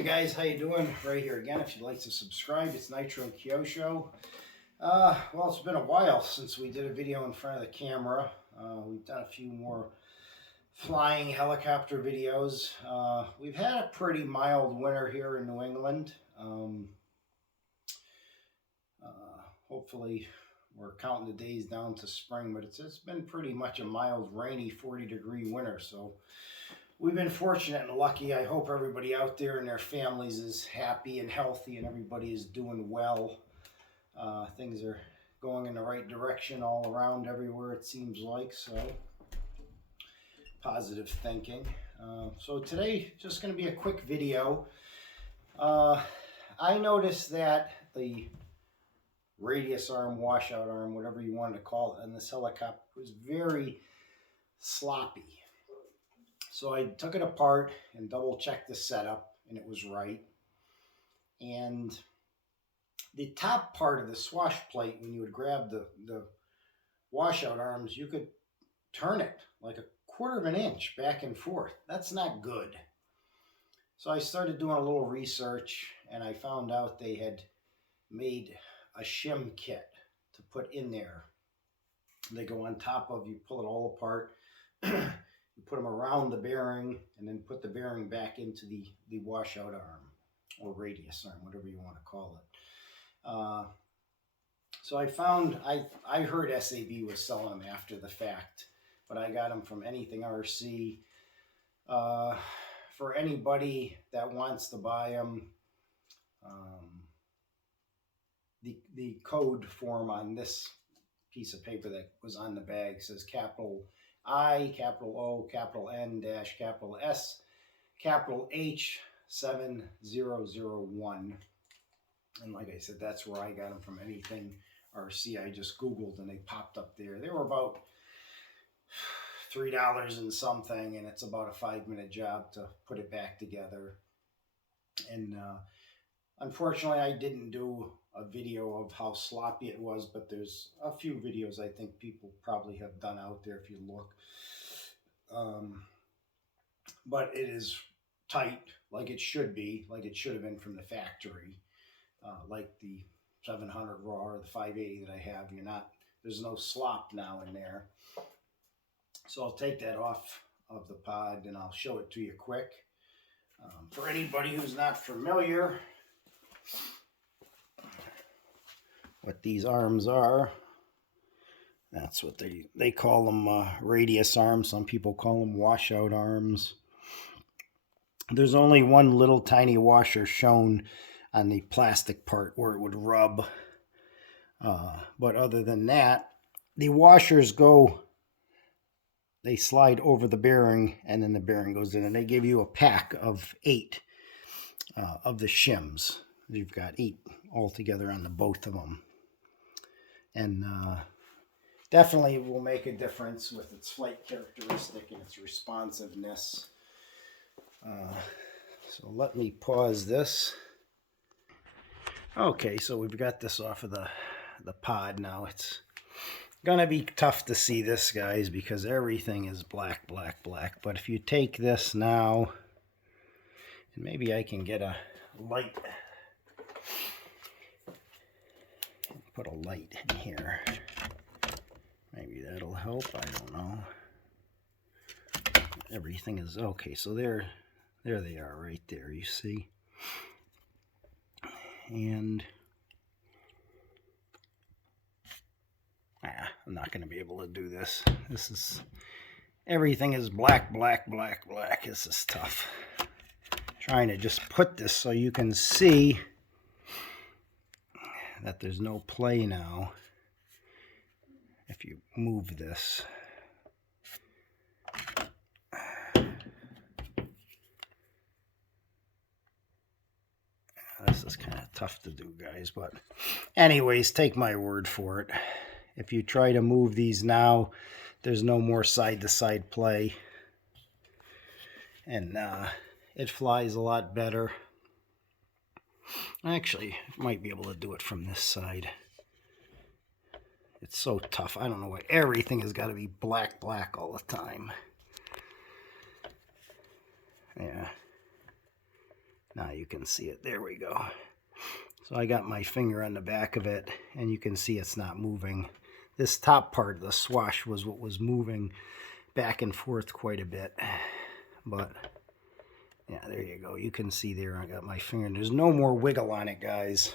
Hey guys, how you doing? Right here again. If you'd like to subscribe, it's Nitro Kyosho. Well, it's been a while since we did a video in front of the camera. We've done a few more flying helicopter videos. We've had a pretty mild winter here in New England. Hopefully we're counting the days down to spring, but it's been pretty much a mild, rainy 40-degree winter, so we've been fortunate and lucky. I hope everybody out there and their families is happy and healthy and everybody is doing well. Things are going in the right direction all around everywhere, it seems like, so positive thinking. So today, just going to be a quick video. I noticed that the radius arm, washout arm, whatever you wanted to call it, on this helicopter was very sloppy. So I took it apart and double checked the setup, and it was right. And the top part of the swash plate, when you would grab the washout arms, you could turn it like a quarter of an inch back and forth. That's not good. So I started doing a little research, and I found out they had made a shim kit to put in there. They go on top of, you pull it all apart, you put them around the bearing, and then put the bearing back into the washout arm, or radius arm, whatever you want to call it. So I found, I heard SAB was selling them after the fact, but I got them from Anything RC. For anybody that wants to buy them, the code form on this piece of paper that was on the bag says capital I, capital O, capital N, dash, capital S, capital H, 7001. And like I said, that's where I got them from, Anything RC. I just Googled and they popped up there. They were about $3 and something, and it's about a 5-minute job to put it back together. And unfortunately, I didn't do a video of how sloppy it was, but there's a few videos I think people probably have done out there if you look. But it is tight, like it should be, like it should have been from the factory. Like the 700 raw or the 580 that I have, there's no slop now in there. So I'll take that off of the pod and I'll show it to you quick. For anybody who's not familiar what these arms are, that's what they call them, radius arms. Some people call them washout arms. There's only one little tiny washer shown on the plastic part where it would rub. But other than that, the washers they slide over the bearing, and then the bearing goes in, and they give you a pack of 8 of the shims. You've got 8 altogether on the both of them. And definitely will make a difference with its flight characteristic and its responsiveness. So let me pause this. Okay, so we've got this off of the pod now. It's gonna be tough to see this, guys, because everything is black, black, black. But if you take this now, and maybe I can get a light, put a light in here. Maybe that'll help, I don't know. Everything is okay, so there they are right there, you see. And I'm not going to be able to do this. Everything is black, black, black, black. This is tough. Trying to just put this so you can see that there's no play now. If you move this. This is kind of tough to do, guys, but anyways, take my word for it. If you try to move these now, there's no more side-to-side play. And it flies a lot better. Actually, I might be able to do it from this side. It's so tough. I don't know why everything has got to be black, black all the time. Yeah. Now you can see it. There we go. So I got my finger on the back of it, and you can see it's not moving. This top part, the swash, was what was moving back and forth quite a bit. But yeah, there you go. You can see there I got my finger. There's no more wiggle on it, guys.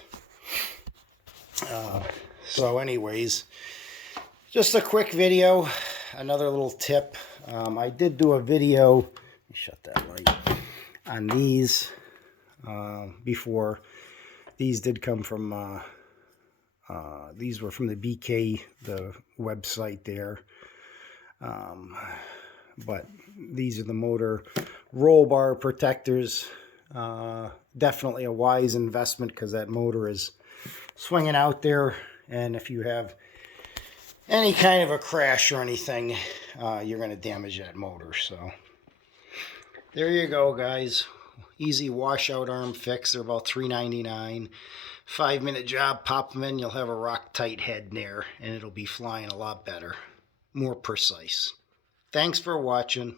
So anyways, just a quick video. Another little tip. I did do a video, let me shut that light, on these before. These did come from, these were from the BK, the website there. But these are the motor roll bar protectors. Definitely a wise investment because that motor is swinging out there, and if you have any kind of a crash or anything, you're going to damage that motor. So there you go, guys. Easy washout arm fix. They're about $3.99. 5-minute job. Pop them in. You'll have a rock tight head there, and it'll be flying a lot better, more precise. Thanks for watching.